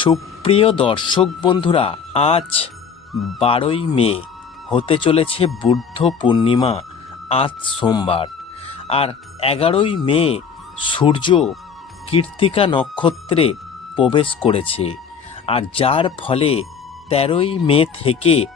সুপ্রিয় দর্শক বন্ধুরা, আজ বারোই মে হতে চলেছে বুদ্ধ পূর্ণিমা, আজ সোমবার। আর এগারোই মে সূর্য কীর্তিকা নক্ষত্রে প্রবেশ করেছে। আর যার ফলে তেরোই মে থেকে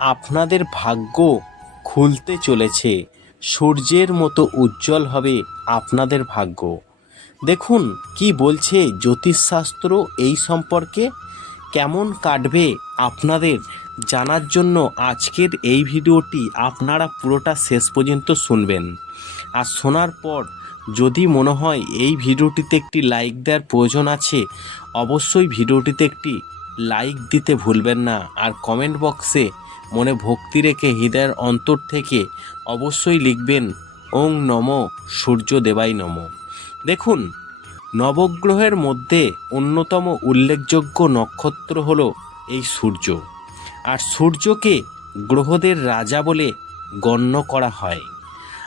আপনাদের ভাগ্য খুলতে চলেছে। সূর্যের মতো উজ্জ্বল হবে আপনাদের ভাগ্য। দেখুন, কি বলছে জ্যোতিষশাস্ত্র এই সম্পর্কে? কেমন কাটবে আপনাদের? জানার জন্য আজকের এই ভিডিওটি আপনারা পুরোটা শেষ পর্যন্ত শুনবেন। আর শোনার পর যদি মনে হয় এই ভিডিওটিতে একটি লাইক দেওয়ার প্রয়োজন আছে, অবশ্যই ভিডিওটিতে একটি লাইক দিতে ভুলবেন না। আর কমেন্ট বক্সে মনে ভক্তি রেখে হৃদয়ের অন্তর থেকে অবশ্যই লিখবেন, ওং নম সূর্য দেবাই নম। দেখুন, নবগ্রহের মধ্যে অন্যতম উল্লেখযোগ্য নক্ষত্র হলো এই সূর্য। আর সূর্যকে গ্রহদের রাজা বলে গণ্য করা হয়।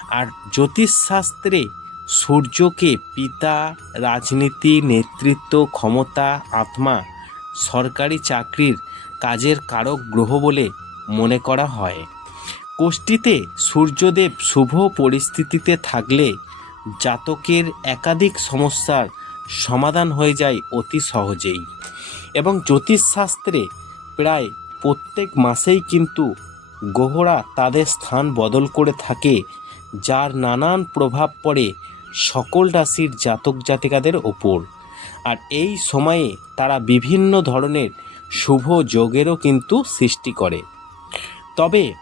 আর জ্যোতিষশাস্ত্রে সূর্যকে পিতা, রাজনীতি, নেতৃত্ব, ক্ষমতা, আত্মা, সরকারি চাকরির কাজের কারক গ্রহ বলে মনে করা হয়। কোষ্ঠীতে সূর্যদেব শুভ পরিস্থিতিতে থাকলে জাতকের একাধিক সমস্যার সমাধান হয়ে যায় অতি সহজেই। এবং জ্যোতিষশাস্ত্রে প্রায় প্রত্যেক মাসেই কিন্তু গ্রহরা তাদের স্থান বদল করে থাকে, যার নানান প্রভাব পড়ে সকল রাশির জাতক জাতিকাদের ওপর। আর এই সময়ে তারা বিভিন্ন ধরনের শুভ যোগেরও কিন্তু সৃষ্টি করে। তবে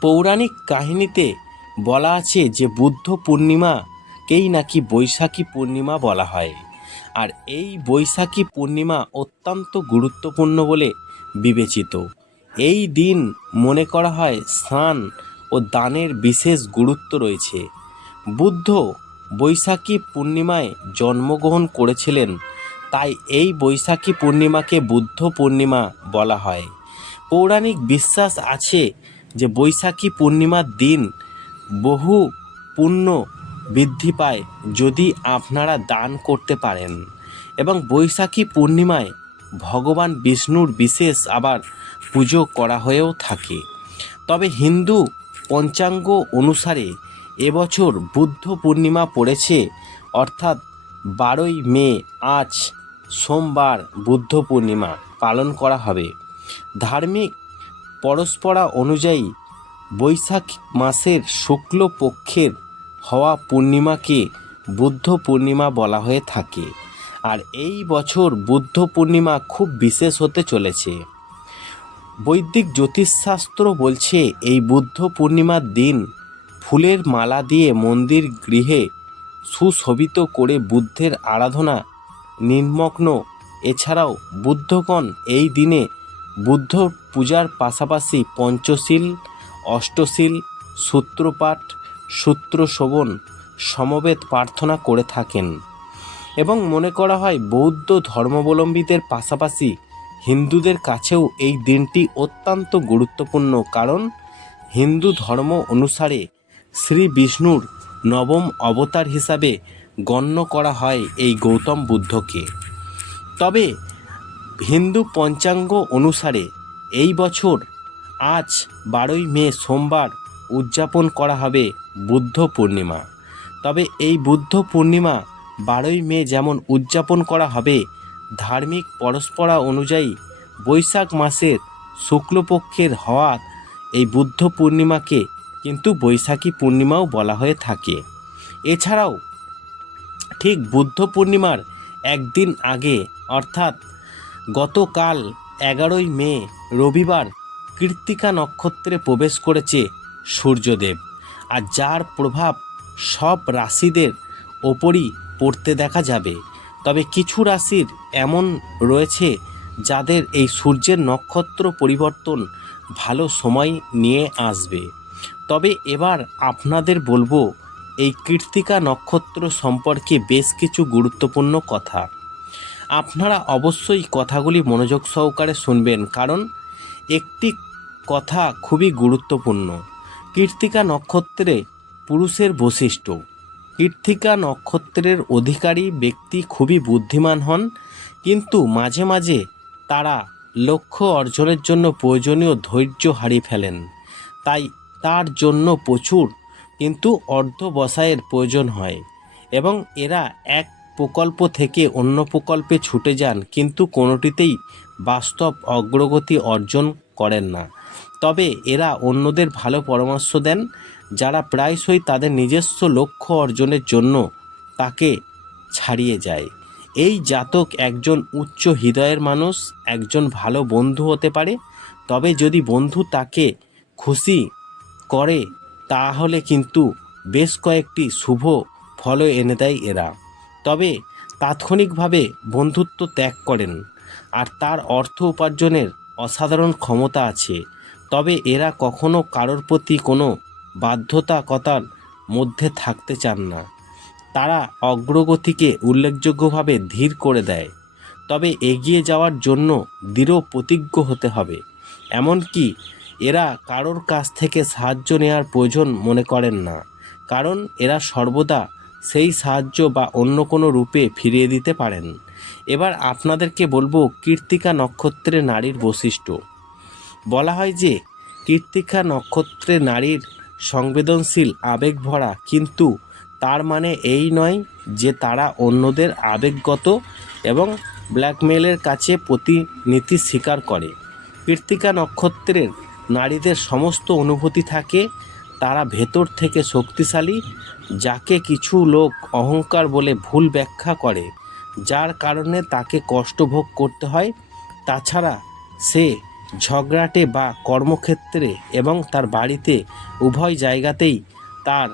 পৌরাণিক কাহিনীতে বলা আছে যে বুদ্ধ পূর্ণিমাকেই নাকি বৈশাখী পূর্ণিমা বলা হয়। আর এই বৈশাখী পূর্ণিমা অত্যন্ত গুরুত্বপূর্ণ বলে বিবেচিত। এই দিন মনে করা হয় স্নান ও দানের বিশেষ গুরুত্ব রয়েছে। বুদ্ধ বৈশাখী পূর্ণিমায় জন্মগ্রহণ করেছিলেন, তাই এই বৈশাখী পূর্ণিমাকে বুদ্ধ পূর্ণিমা বলা হয়। পৌরাণিক বিশ্বাস আছে যে বৈশাখী পূর্ণিমার দিন বহু পুণ্য বৃদ্ধি পায় যদি আপনারা দান করতে পারেন। এবং বৈশাখী পূর্ণিমায় ভগবান বিষ্ণুর বিশেষ আবার পুজো করা হয়েও থাকে। তবে হিন্দু পঞ্চাঙ্গ অনুসারে এবছর বুদ্ধ পূর্ণিমা পড়েছে, অর্থাৎ বারোই মে আজ সোমবার বুদ্ধ পূর্ণিমা পালন করা হবে। ধার্মিক পরস্পরা অনুযায়ী বৈশাখ মাসের শুক্ল পক্ষের হওয়া পূর্ণিমাকে বুদ্ধ পূর্ণিমা বলা হয়ে থাকে। আর এই বছর বুদ্ধ পূর্ণিমা খুব বিশেষ হতে চলেছে। বৈদিক জ্যোতিষশাস্ত্র বলছে, এই বুদ্ধ পূর্ণিমার দিন ফুলের মালা দিয়ে মন্দির গৃহে সুশোভিত করে বুদ্ধের আরাধনা, নির্মগ্ন। এছাড়াও বুদ্ধগণ এই দিনে বুদ্ধ পূজার পাশাপাশি পঞ্চশীল অষ্টশীল, সূত্রপাঠ সূত্র শোভন সমবেত প্রার্থনা করে থাকেন এবং মনে করা হয় বৌদ্ধ ধর্মাবলম্বীদের পাশাপাশি হিন্দুদের কাছেও এই দিনটি অত্যন্ত গুরুত্বপূর্ণ কারণ হিন্দু ধর্ম অনুসারে শ্রী বিষ্ণুর নবম অবতার হিসাবে গণ্য করা হয় এই গৌতম বুদ্ধকে। তবে হিন্দু পঞ্চাঙ্গ অনুসারে এই বছর আজ বারোই মে সোমবার উদযাপন করা হবে বুদ্ধ পূর্ণিমা। তবে এই বুদ্ধ পূর্ণিমা বারোই মে যেমন উদযাপন করা হবে, ধার্মিক পরস্পরা অনুযায়ী বৈশাখ মাসের শুক্লপক্ষের হওয়ার এই বুদ্ধ পূর্ণিমাকে কিন্তু বৈশাখী পূর্ণিমাও বলা হয়ে থাকে। এছাড়াও ঠিক বুদ্ধ পূর্ণিমার একদিন আগে, অর্থাৎ গতকাল এগারোই মে রবিবার কৃত্তিকা নক্ষত্রে প্রবেশ করেছে সূর্যদেব। আর যার প্রভাব সব রাশিদের ওপরই পড়তে দেখা যাবে। তবে কিছু রাশির এমন রয়েছে যাদের এই সূর্যের নক্ষত্র পরিবর্তন ভালো সময় নিয়ে আসবে। তবে এবার আপনাদের বলব, এই কৃত্তিকা নক্ষত্র সম্পর্কে বেশ কিছু গুরুত্বপূর্ণ কথা। আপনারা অবশ্যই কথাগুলি মনোযোগ সহকারে শুনবেন, কারণ একটি কথা খুবই গুরুত্বপূর্ণ। কৃত্তিকা নক্ষত্রে পুরুষের বৈশিষ্ট্য। কৃত্তিকা নক্ষত্রের অধিকারী ব্যক্তি খুবই বুদ্ধিমান হন, কিন্তু মাঝে মাঝে তারা লক্ষ্য অর্জনের জন্য প্রয়োজনীয় ধৈর্য হারিয়ে ফেলেন। তাই তার জন্য প্রচুর, কিন্তু অর্ধবসায়ের প্রয়োজন হয় এবং এরা এক প্রকল্প থেকে অন্য প্রকল্পে ছুটে যান, কিন্তু কোনোটিতেই বাস্তব অগ্রগতি অর্জন করেন না। তবে এরা অন্যদের ভালো পরামর্শ দেন, যারা প্রায়শই তাদের নিজস্ব লক্ষ্য অর্জনের জন্য তাকে ছাড়িয়ে যায়। এই জাতক একজন উচ্চ হৃদয়ের মানুষ, একজন ভালো বন্ধু হতে পারে, তবে যদি বন্ধু তাকে খুশি করে, তাহলে কিন্তু বেশ কয়েকটি শুভ ফল এনে দেয় এরা। তবে তাৎক্ষণিকভাবে বন্ধুত্ব ত্যাগ করেন, আর তার অর্থ উপার্জনের অসাধারণ ক্ষমতা আছে। তবে এরা কখনো কারোর প্রতি কোনো বাধ্যতাকতার মধ্যে থাকতে চান না। তারা অগ্রগতিকে উল্লেখযোগ্যভাবে ধীর করে দেয়। তবে এগিয়ে যাওয়ার জন্য দৃঢ় প্রতিজ্ঞ হতে হবে। এমনকি এরা কারোর কাছ থেকে সাহায্য নেওয়ার প্রয়োজন মনে করেন না। কারণ এরা সর্বদা সেই সাহায্য বা অন্য কোনো রূপে ফিরিয়ে দিতে পারেন। এবার আপনাদেরকে বলব কীর্তিকা নক্ষত্রের নারীর বৈশিষ্ট্য। বলা হয় যে কীর্তিকা নক্ষত্রে নারীর সংবেদনশীল আবেগ ভরা কিন্তু তার মানে এই নয় যে তারা অন্যদের আবেগগত এবং ব্ল্যাকমেলের কাছে প্রতিনীতি স্বীকার করে। কীর্তিকা নক্ষত্রের নারীদের সমস্ত অনুভূতি থাকে, তারা ভেতর থেকে শক্তিশালী, যাকে কিছু লোক অহংকার বলে ভুল ব্যাখ্যা করে, যার কারণে তাকে কষ্ট ভোগ করতে হয়। তাছাড়া সে ঝগড়াটে বা কর্মক্ষেত্রে এবং তার বাড়িতে উভয় জায়গাতেই তার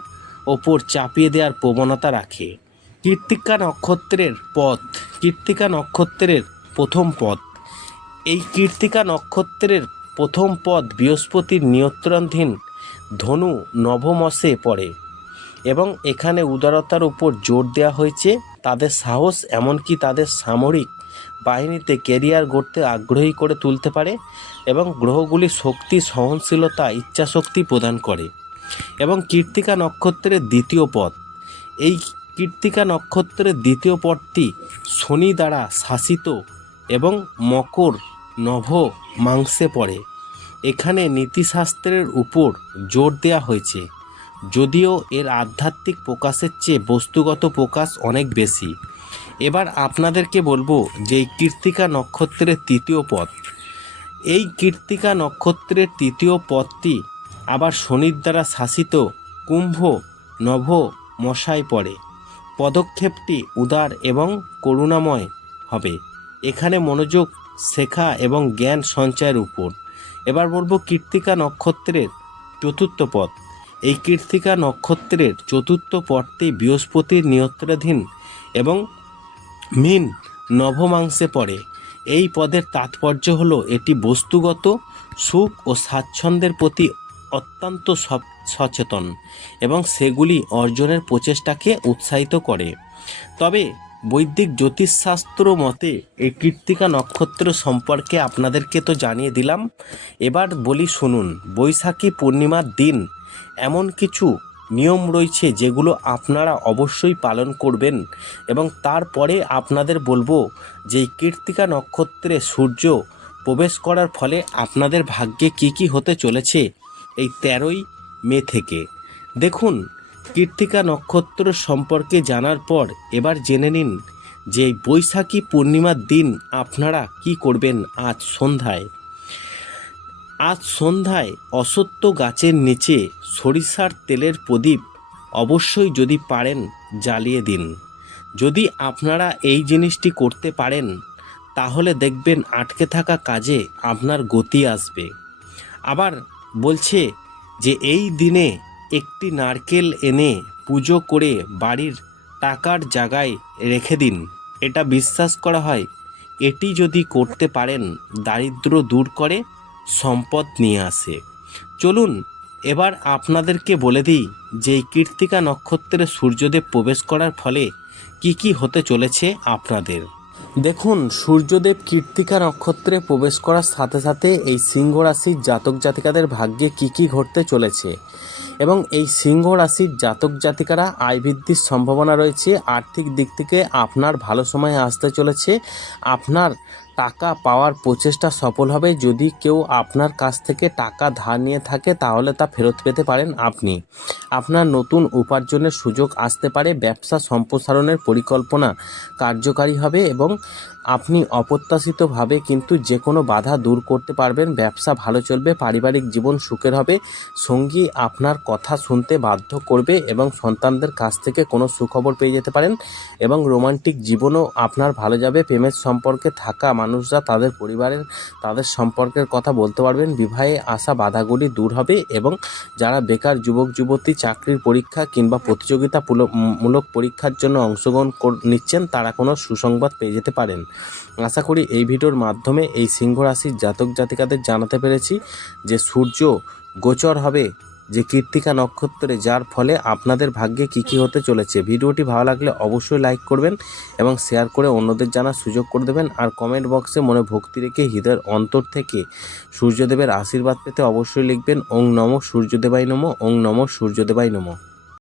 ওপর চাপিয়ে দেওয়ার প্রবণতা রাখে। কীর্তিকা নক্ষত্রের পথ, কীর্তিকা নক্ষত্রের প্রথম পথ। এই কীর্তিকা নক্ষত্রের প্রথম পদ বৃহস্পতির নিয়ন্ত্রণাধীন ধনু নবমসে পড়ে এবং এখানে উদারতার উপর জোর দেওয়া হয়েছে। তাদের সাহস এমনকি তাদের সামরিক বাহিনীতে কেরিয়ার গড়তে আগ্রহী করে তুলতে পারে এবং গ্রহগুলি শক্তি, সহনশীলতা, ইচ্ছাশক্তি প্রদান করে এবং কীর্তিকা নক্ষত্রের দ্বিতীয় পদ এই কীর্তিকা নক্ষত্রের দ্বিতীয় পদটি শনি দ্বারা শাসিত এবং মকর, নভ, মাংসে পড়ে। এখানে নীতিশাস্ত্রের উপর জোর দেওয়া হয়েছে। যদিও এর আধ্যাত্মিক প্রকাশের চেয়ে বস্তুগত প্রকাশ অনেক বেশি। এবার আপনাদেরকে বলব যে কীর্তিকা নক্ষত্রের তৃতীয় পদ এই কীর্তিকা নক্ষত্রের তৃতীয় পদটি আবার শনির দ্বারা শাসিত কুম্ভ নভ মশায় পড়ে। পদক্ষেপটি উদার এবং করুণাময় হবে। এখানে মনোযোগ, শেখা এবং জ্ঞান সঞ্চয়ের উপর। এবার বলব কীর্তিকা নক্ষত্রের চতুর্থ পদ এই কীর্তিকা নক্ষত্রের চতুর্থ পদটি বৃহস্পতির নিয়ন্ত্রণাধীন এবং মিন নভমাংসে পড়ে। এই পদের তাৎপর্য হলো এটি বস্তুগত, সুখ ও স্বাচ্ছন্দ্যের প্রতি অত্যন্ত সচেতন এবং সেগুলি অর্জনের প্রচেষ্টাকে উৎসাহিত করে। তবে বৈদিক জ্যোতিষশাস্ত্র মতে এই কৃত্তিকা নক্ষত্র সম্পর্কে আপনাদেরকে তো জানিয়ে দিলাম। এবার বলি শুনুন, বৈশাখী পূর্ণিমার দিন এমন কিছু নিয়ম রয়েছে যেগুলো আপনারা অবশ্যই পালন করবেন এবং তারপরে আপনাদের বলব যে কীর্তিকা নক্ষত্রে সূর্য প্রবেশ করার ফলে আপনাদের ভাগ্যে কি কি হতে চলেছে এই তেরোই মে থেকে। দেখুন কীর্তিকা নক্ষত্র সম্পর্কে জানার পর এবার জেনে নিন যে বৈশাখী পূর্ণিমার দিন আপনারা কি করবেন আজ সন্ধ্যায়। আজ সন্ধ্যায় অসত্য গাছের নিচে সরিষার তেলের প্রদীপ অবশ্যই যদি পারেন জ্বালিয়ে দিন। যদি আপনারা এই জিনিসটি করতে পারেন, তাহলে দেখবেন আটকে থাকা কাজে আপনার গতি আসবে। আবার বলছে যে এই দিনে একটি নারকেল এনে পুজো করে বাড়ির টাকার জায়গায় রেখে দিন। এটা বিশ্বাস করা হয়, এটি যদি করতে পারেন দারিদ্র দূর করে সম্পদ নিয়ে আসে। চলুন, এবার আপনাদেরকে বলে দিই যে এই কীর্তিকা নক্ষত্রে সূর্যদেব প্রবেশ করার ফলে কি কি হতে চলেছে আপনাদের। দেখুন, সূর্যদেব কীর্তিকা নক্ষত্রে প্রবেশ করার সাথে সাথে এই সিংহ রাশির জাতক জাতিকাদের ভাগ্যে কি কি ঘটতে চলেছে এবং এই সিংহ রাশির জাতক জাতিকারা আয় বৃদ্ধির সম্ভাবনা রয়েছে। আর্থিক দিক থেকে আপনার ভালো সময় আসতে চলেছে। আপনার টাকা পাওয়ার প্রচেষ্টা সফল হবে। যদি কেউ আপনার কাছ থেকে টাকা ধার নিয়ে থাকে, তাহলে তা ফেরত পেতে পারেন আপনি। আপনার নতুন উপার্জনের সুযোগ আসতে পারে, ব্যবসা সম্প্রসারণের পরিকল্পনা কার্যকারী হবে এবং আপনি অপ্রত্যাশিতভাবে কিন্তু যে কোনো বাধা দূর করতে পারবেন। ব্যবসা ভালো চলবে, পারিবারিক জীবন সুখের হবে, সঙ্গী আপনার কথা শুনতে বাধ্য করবে এবং সন্তানদের কাছ থেকে কোনো সুখবর পেয়ে যেতে পারেন এবং রোমান্টিক জীবনও আপনার ভালো যাবে। প্রেমের সম্পর্কে থাকা মানুষরা তাদের পরিবারের, তাদের সম্পর্কের কথা বলতে পারবেন। বিবাহে আসা বাধাগুলি দূর হবে এবং যারা বেকার যুবক, যুবতী চাকরির পরীক্ষা কিংবা প্রতিযোগিতা মূলক পরীক্ষার জন্য অংশগ্রহণ নিচ্ছেন, তারা কোনো সুসংবাদ পেয়ে যেতে পারেন। আশা করি এই ভিডিওর মাধ্যমে এই সিংহ রাশির জাতক জাতিকাদের জানাতে পেরেছি যে সূর্য গোচর হবে যে কীর্তিকা নক্ষত্রে, যার ফলে আপনাদের ভাগ্যে কী কী হতে চলেছে। ভিডিওটি ভালো লাগলে অবশ্যই লাইক করবেন এবং শেয়ার করে অন্যদের জানার সুযোগ করে দেবেন। আর কমেন্ট বক্সে মনে ভক্তি রেখে হৃদয়ের অন্তর থেকে সূর্যদেবের আশীর্বাদ পেতে অবশ্যই লিখবেন, ওং নম সূর্যদেবাই নম, ওং নম সূর্যদেবাই নম।